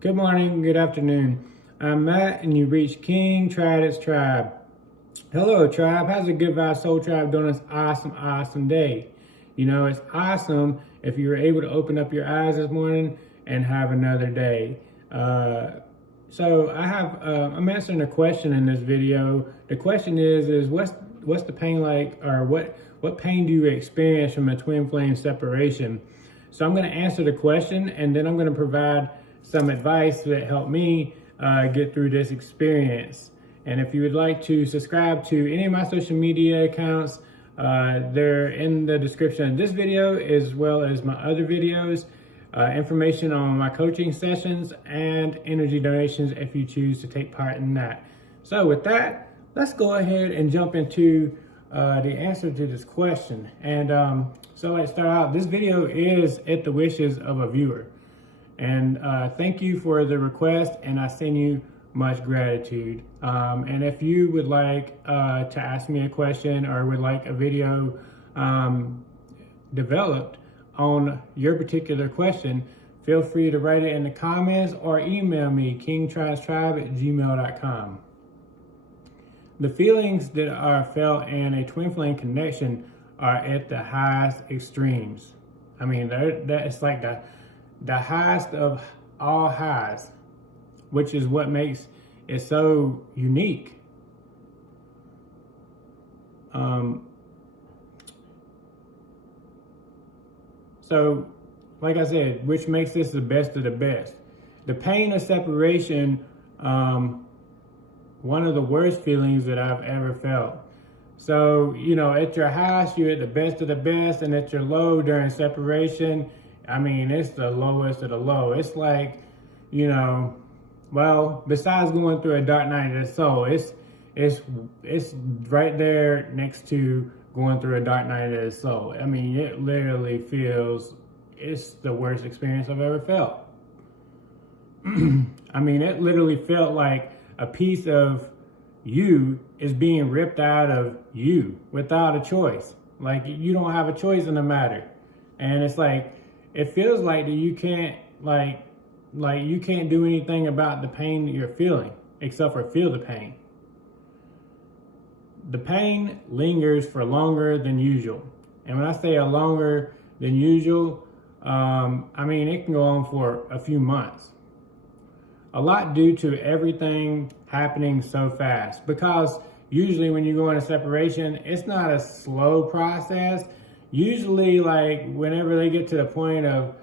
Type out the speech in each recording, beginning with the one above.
Good morning, good afternoon. I'm Matt, and you reached King Tridents Tribe. Hello, Tribe. How's the Good Vibe Soul Tribe doing this awesome day? You know, it's awesome if you were able to open up your eyes this morning and have another day. I'm answering a question in this video. The question is what's the pain like, or what pain do you experience from a twin flame separation? So I'm going to answer the question, and then I'm going to provide some advice that helped me get through this experience. And if you would like to subscribe to any of my social media accounts, they're in the description of this video, as well as my other videos, information on my coaching sessions, and energy donations if you choose to take part in that. So with that, let's go ahead and jump into the answer to this question. And so let's start out. This video is at the wishes of a viewer. And thank you for the request, and I send you much gratitude. And if you would like to ask me a question or would like a video developed on your particular question, feel free to write it in the comments or email me, kingtribes@gmail.com. The feelings that are felt in a twin flame connection are at the highest extremes. I mean, that is like the highest of all highs, which is what makes it so unique. So, like I said, which makes this the best of the best. The pain of separation, one of the worst feelings that I've ever felt. So, you know, at your highest, you're at the best of the best, and at your low during separation, I mean, it's the lowest of the low. It's like, you know, well, besides going through a dark night of the soul, it's right there next to going through a dark night of the soul. I mean, it literally feels, it's the worst experience I've ever felt. I mean, it literally felt like a piece of you is being ripped out of you without a choice. Like, you don't have a choice in the matter. And it's like, it feels like that you can't, like you can't do anything about the pain that you're feeling except for feel the pain. The pain lingers for longer than usual. And when I say a longer than usual, I mean, it can go on for a few months. A lot due to everything happening so fast. Because usually when you go into separation, it's not a slow process. Usually, like, whenever they get to the point of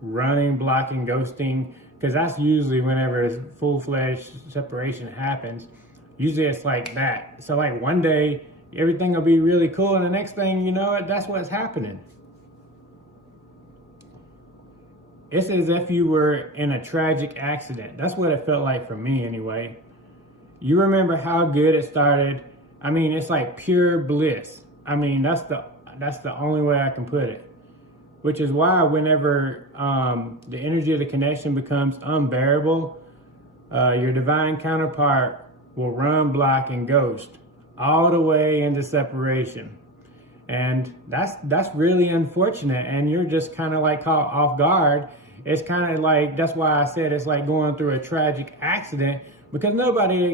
running, blocking, ghosting, because that's usually whenever full-fledged separation happens, usually it's like that. So, like, one day, everything will be really cool, and the next thing you know it, that's what's happening. It's as if you were in a tragic accident. That's what it felt like for me, anyway. You remember how good it started. I mean, it's like pure bliss. I mean, that's the only way I can put it. Which is why whenever the energy of the connection becomes unbearable, your divine counterpart will run, block, and ghost all the way into separation. And that's really unfortunate, and you're just kind of like caught off guard. It's kind of like, that's why I said it's like going through a tragic accident, because nobody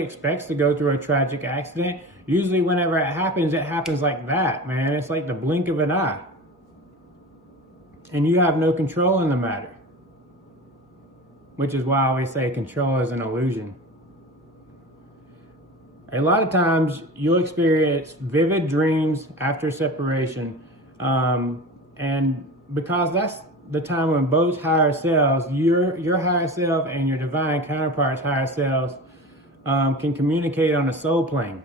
expects to go through a tragic accident. Usually whenever it happens like that, man. It's like the blink of an eye. And you have no control in the matter. Which is why I always say control is an illusion. A lot of times you'll experience vivid dreams after separation. And because that's the time when both higher selves, your higher self and your divine counterpart's higher selves, can communicate on the soul plane.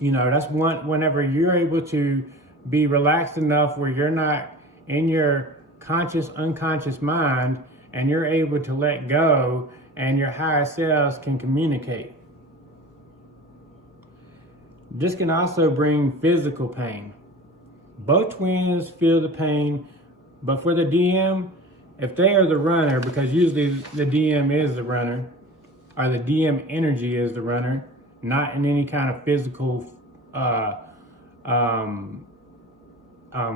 You know, that's whenever you're able to be relaxed enough where you're not in your conscious, unconscious mind, and you're able to let go, and your higher selves can communicate. This can also bring physical pain. Both twins feel the pain, but for the DM, if they are the runner, because usually the DM is the runner, or the DM energy is the runner, not in any kind of physical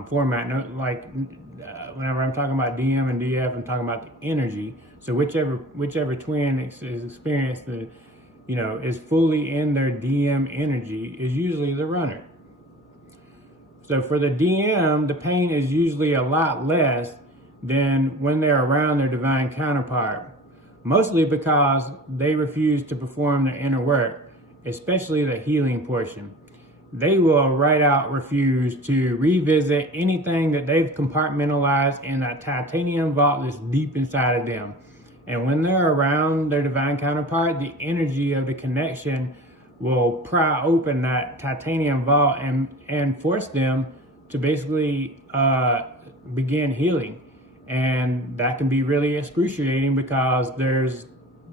format. No, like whenever I'm talking about DM and DF, I'm talking about the energy. So whichever twin is experienced is fully in their DM energy is usually the runner. So for the DM, the pain is usually a lot less than when they're around their divine counterpart, mostly because they refuse to perform their inner work, especially the healing portion. They will right out refuse to revisit anything that they've compartmentalized in that titanium vault that's deep inside of them. And when they're around their divine counterpart, the energy of the connection will pry open that titanium vault and force them to basically begin healing. And that can be really excruciating because there's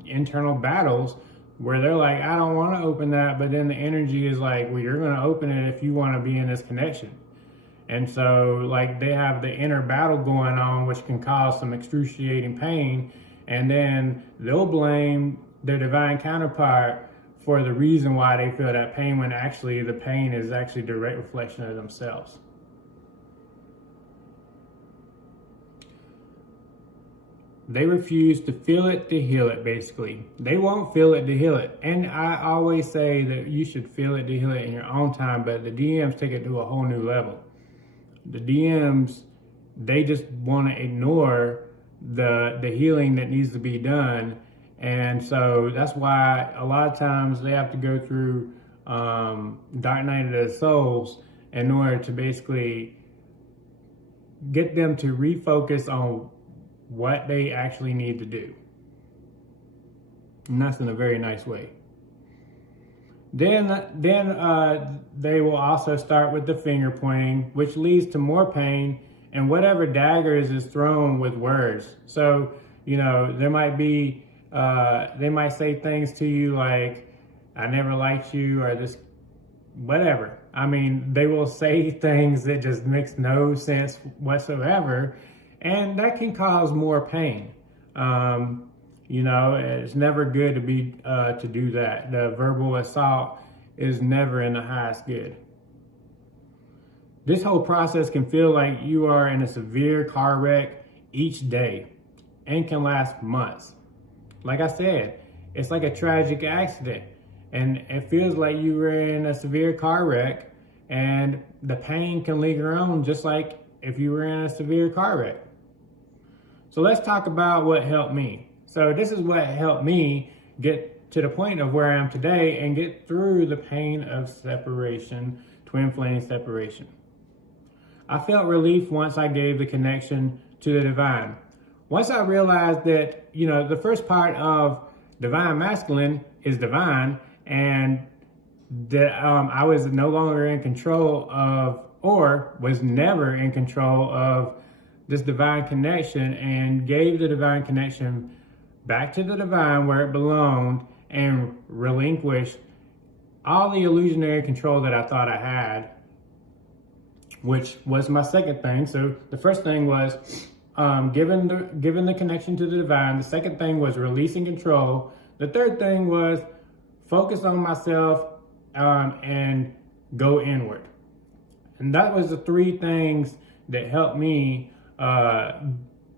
internal battles where they're like, I don't want to open that, but then the energy is like, well, you're going to open it if you want to be in this connection. And so like they have the inner battle going on, which can cause some excruciating pain. And then they'll blame their divine counterpart for the reason why they feel that pain, when actually the pain is actually a direct reflection of themselves. They refuse to feel it to heal it, basically. They won't feel it to heal it. And I always say that you should feel it to heal it in your own time, but the DMs take it to a whole new level. The DMs, they just want to ignore the healing that needs to be done. And so that's why a lot of times they have to go through Dark Night of the Souls in order to basically get them to refocus on what they actually need to do. And that's in a very nice way. Then they will also start with the finger pointing, which leads to more pain and whatever daggers is thrown with words. So, there might be, they might say things to you like, I never liked you, or this, whatever. I mean, they will say things that just makes no sense whatsoever. And that can cause more pain. It's never good to do that. The verbal assault is never in the highest good. This whole process can feel like you are in a severe car wreck each day and can last months. Like I said, it's like a tragic accident, and it feels like you were in a severe car wreck, and the pain can linger on just like if you were in a severe car wreck. So let's talk about what helped me. So this is what helped me get to the point of where I am today and get through the pain of separation, twin flame separation. I felt relief once I gave the connection to the divine. Once I realized that, the first part of divine masculine is divine, and that I was no longer in control of, or was never in control of, this divine connection, and gave the divine connection back to the divine where it belonged, and relinquished all the illusionary control that I thought I had, which was my second thing. So the first thing was giving the connection to the divine. The second thing was releasing control. The third thing was focus on myself and go inward. And that was the three things that helped me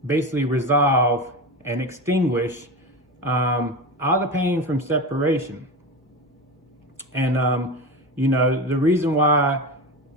basically resolve and extinguish all the pain from separation. And the reason why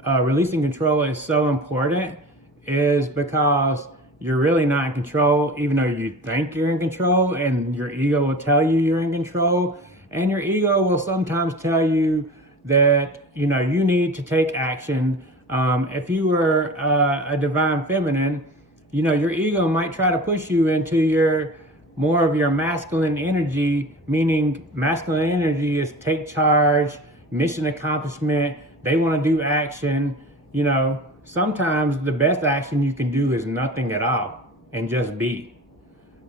releasing control is so important is because you're really not in control, even though you think you're in control, and your ego will tell you you're in control, and your ego will sometimes tell you that you need to take action. If you were a divine feminine, your ego might try to push you into more of your masculine energy, meaning masculine energy is take charge, mission accomplishment. They want to do action. Sometimes the best action you can do is nothing at all and just be.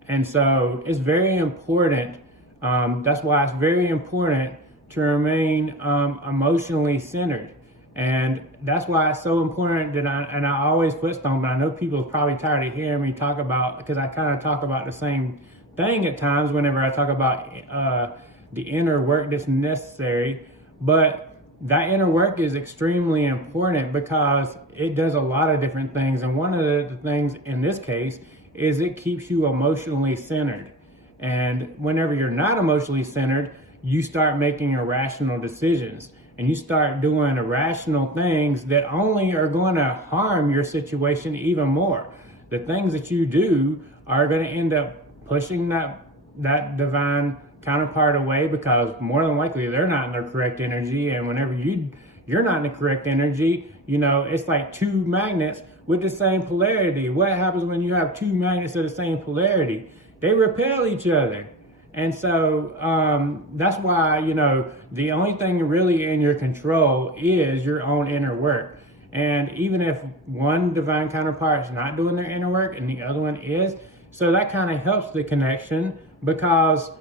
And so it's very important. That's why it's very important to remain emotionally centered. And that's why it's so important that I always footstone, but I know people are probably tired of hearing me talk about, because I kind of talk about the same thing at times whenever I talk about the inner work that's necessary. But that inner work is extremely important because it does a lot of different things. And one of the things in this case is it keeps you emotionally centered. And whenever you're not emotionally centered, you start making irrational decisions and you start doing irrational things that only are going to harm your situation even more. The things that you do are going to end up pushing that divine counterpart away, because more than likely they're not in their correct energy. And whenever you're not in the correct energy, it's like two magnets with the same polarity. What happens when you have two magnets of the same polarity? They repel each other. And so that's why, the only thing really in your control is your own inner work. And even if one divine counterpart is not doing their inner work and the other one is, so that kind of helps the connection, because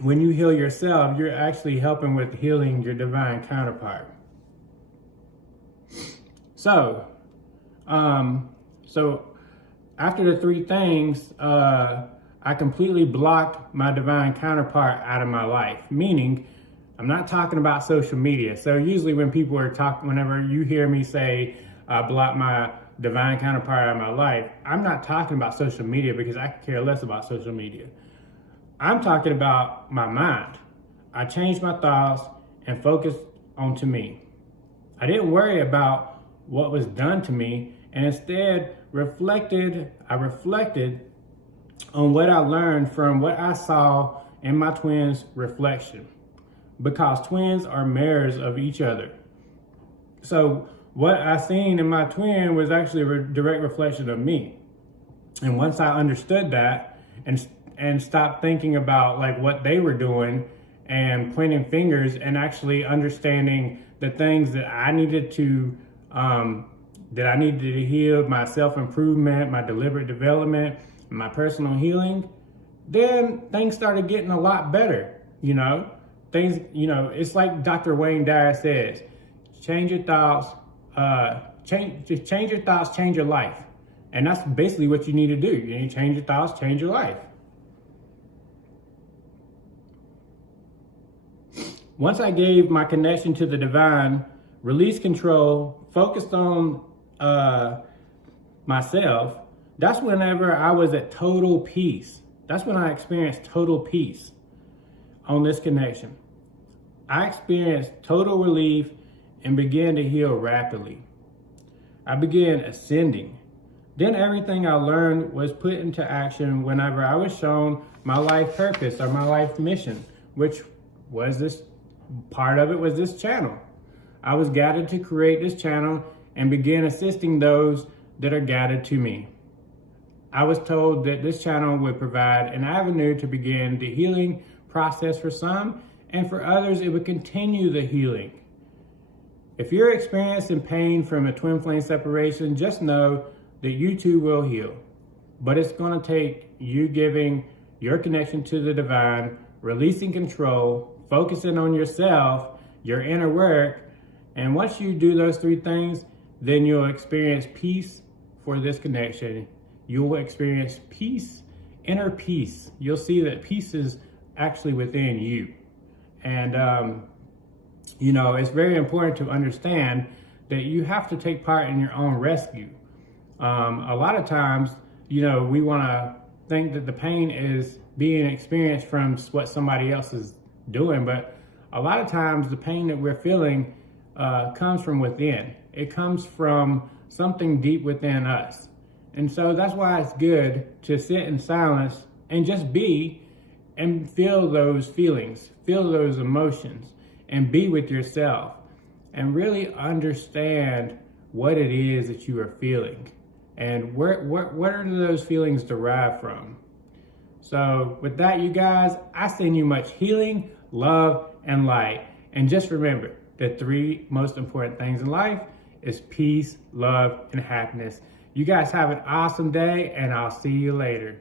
when you heal yourself, you're actually helping with healing your divine counterpart. So after the three things, I completely blocked my divine counterpart out of my life, meaning I'm not talking about social media. So usually when people are talking, whenever you hear me say, block my divine counterpart out of my life, I'm not talking about social media, because I could care less about social media. I'm talking about my mind. I changed my thoughts and focused onto me. I didn't worry about what was done to me, and instead I reflected on what I learned from what I saw in my twins' reflection, because twins are mirrors of each other. So what I seen in my twin was actually a direct reflection of me. And once I understood that and stopped thinking about like what they were doing and pointing fingers, and actually understanding the things that I needed to heal, my self-improvement, my deliberate development, my personal healing, then things started getting a lot better. It's like Dr. Wayne Dyer says, change your thoughts, change your thoughts, change your life. And that's basically what you need to do. You need to change your thoughts, change your life. Once I gave my connection to the divine, released control, focused on myself, that's whenever I was at total peace. That's when I experienced total peace on this connection. I experienced total relief and began to heal rapidly. I began ascending. Then everything I learned was put into action whenever I was shown my life purpose or my life mission, which was this part of it was this channel. I was guided to create this channel and began assisting those that are guided to me. I was told that this channel would provide an avenue to begin the healing process for some, and for others, it would continue the healing. If you're experiencing pain from a twin flame separation, just know that you too will heal. But it's going to take you giving your connection to the divine, releasing control, focusing on yourself, your inner work. And once you do those three things, then you'll experience peace for this connection. You will experience peace, inner peace. You'll see that peace is actually within you. And, it's very important to understand that you have to take part in your own rescue. A lot of times, we want to think that the pain is being experienced from what somebody else is doing, but a lot of times the pain that we're feeling comes from within. It comes from something deep within us. And so that's why it's good to sit in silence and just be and feel those feelings, feel those emotions, and be with yourself and really understand what it is that you are feeling and where do those feelings derive from. So with that, you guys, I send you much healing, love, and light. And just remember, the three most important things in life is peace, love, and happiness. You guys have an awesome day, and I'll see you later.